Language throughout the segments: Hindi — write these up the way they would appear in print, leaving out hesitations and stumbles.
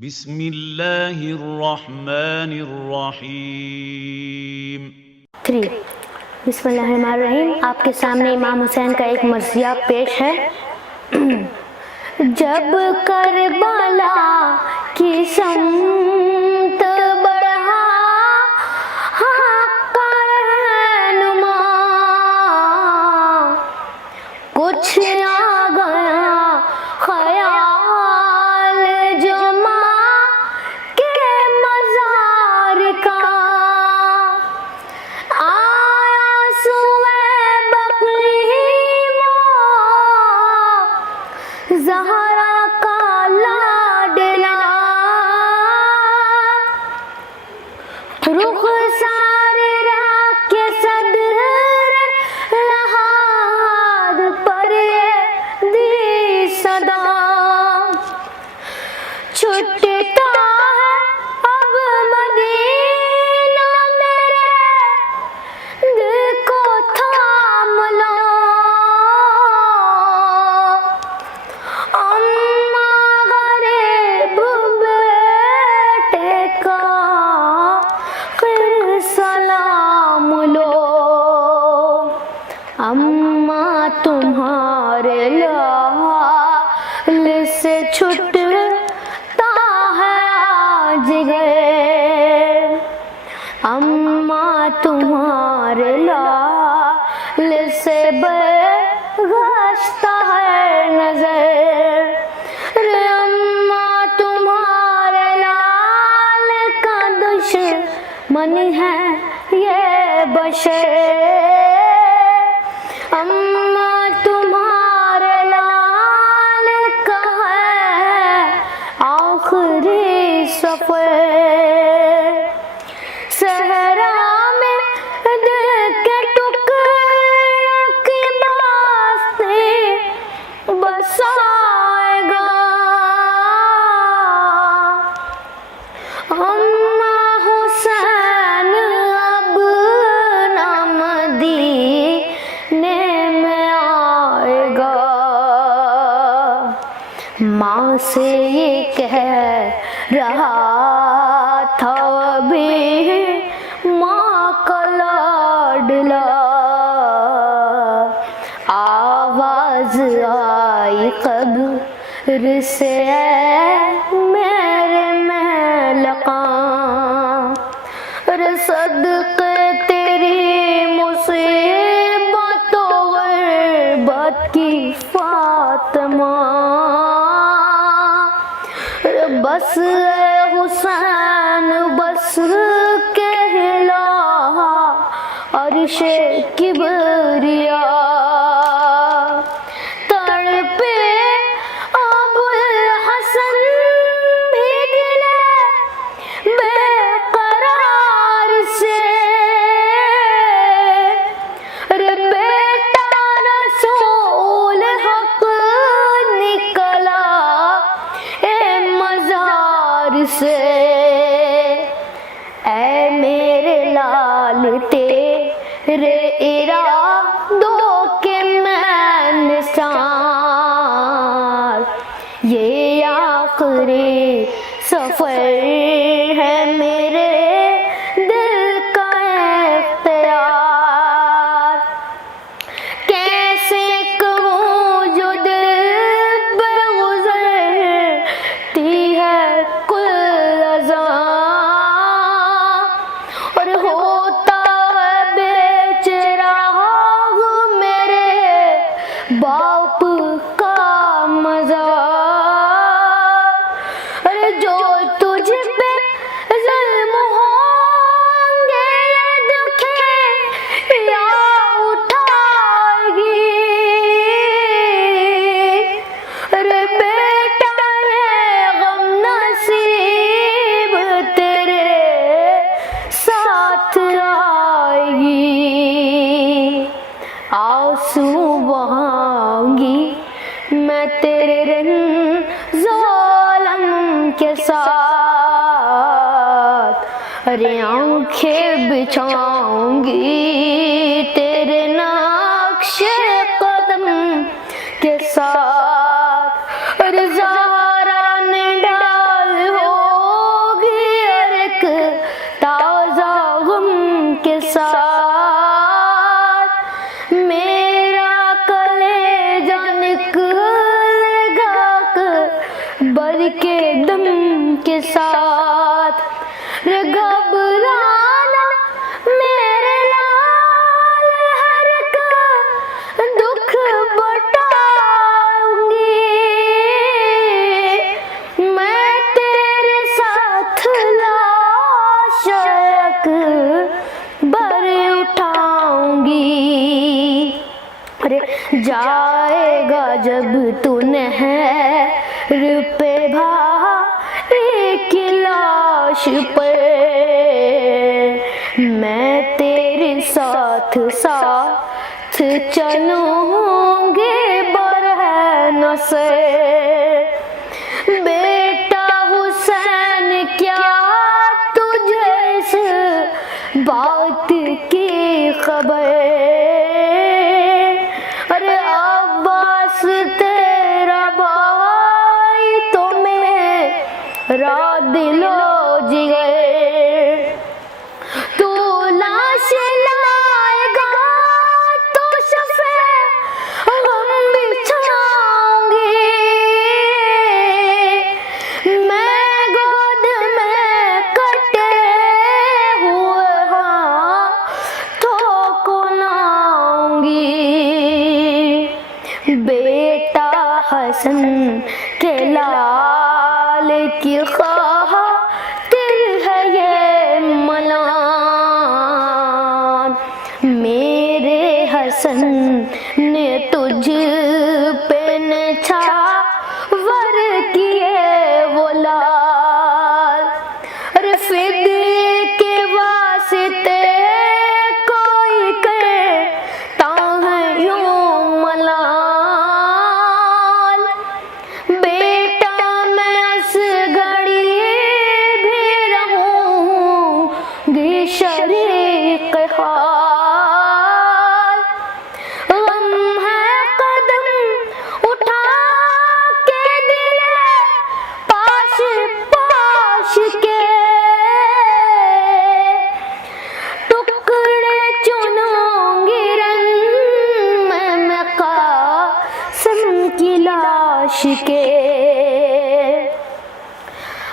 बिस्मिल्लाहिर्रहमानिर्रहीम। 3 बिस्मिल्लाहिर्रहमानिर्रहीम। आपके सामने इमाम हुसैन का एक मर्ज़िया पेश है। जब करबला की समत बढ़ा हक़ रहनुमा, कुछ आ गया ख्याल जुमा के मज़ार का, आया सुए बकरीमा ज़हरा का लाडला, रुख सारे के सदर लहाद पर दी सदा, छुटता है अब मदीना मेरे दिल को थाम लो, अम्मा गरीब बेटे का फिर सलाम लो, अम्मा तुम्हारे लाल से छुटता है आज गए, अम्मा तुम्हारे लाल से बगश्ता है नजर, रे अम्मा तुम्हारे लाल का दुश्मन है ये बशर, अम्मा तुम्हारे लाल का है आखिरी सफर, सहरा में दिल के टुकड़ों की बास्ते बसाएगा, अम्मा हुसैन अब ना मदीने में आएगा, माँ से ये कह रहा था अभी माँ का लाडला, आवाज आई कब्र से मेरे महलका, रे सदक़े तेरी मुसीबतों ग़ुरबत की फातिमा, बस हुसैन बस कहला अर्शे किबरिया, तड़पे अबुल हसन भी दिले बेकरार से, रे बेटा रसूल हक निकला ए मज़ार से, ऐ मेरे लाल तेरे इरादों के मैं निसार, ये आखिरी सफर है मेरे दिल का इख्तियार, कैसे कहूँ जो दिल पर गुजरती है कुल अज़ां, और होता है बेचैरा मेरे बाप का मज़ार, अरे जो तुझ पे ज़ुल्म होंगे ये दुखे या उठाएगी, अरे बेटा ये गम नसीब तेरे साथ आएगी, आंसू बहाऊंगी मैं तेरे ज़ालिम के साथ, अरे आंखें बिछाऊंगी तेरे नक्शे कदम के साथ, अरे ज़हरा ने डाल हो दम के साथ। रे घबराना मेरे लाल, हर का दुख बटाऊंगी। मैं तेरे साथ लाश अकबर उठाऊंगी। अरे जाएगा जब तू नहर पे भाई की लाश पे, मैं तेरे साथ साथ चलूंगी बरहन से। बेटा हुसैन क्या तुझे इस बात की खबर? अरे अब्बास तेरा भाई तो मेरा दिलो जिगर। तू लाश लाएगा तो शफ़े गम बिछाऊंगी। मैं गोद में कटे हुए हाथों को लाऊंगी। बेटा हसन के लाल की खातिर है ये मलाम। मेरे हसन ने तुझ पे नछावर किए वो लाल। अरे फिदिए के वास्ते कोई कहता है यूं मलाल। बेटा मैं इस घड़ी भी रहूंगी शरीक हाल। गम है कदम उठा के दिले पाश पाश के, टुकड़े चुनूंगी रन मैं कासिम की लाश के।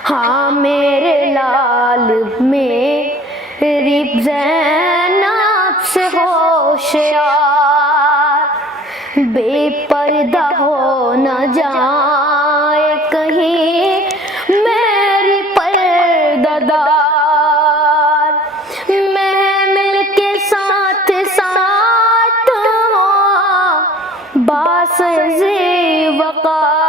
हाँ मेरे लाल मेरी ज़ैनब से होशियार, बेपर्दा हो न जाए कहीं मेरी पर्दादार। महमिल के साथ साथ हो बास ज़ी वक़ार।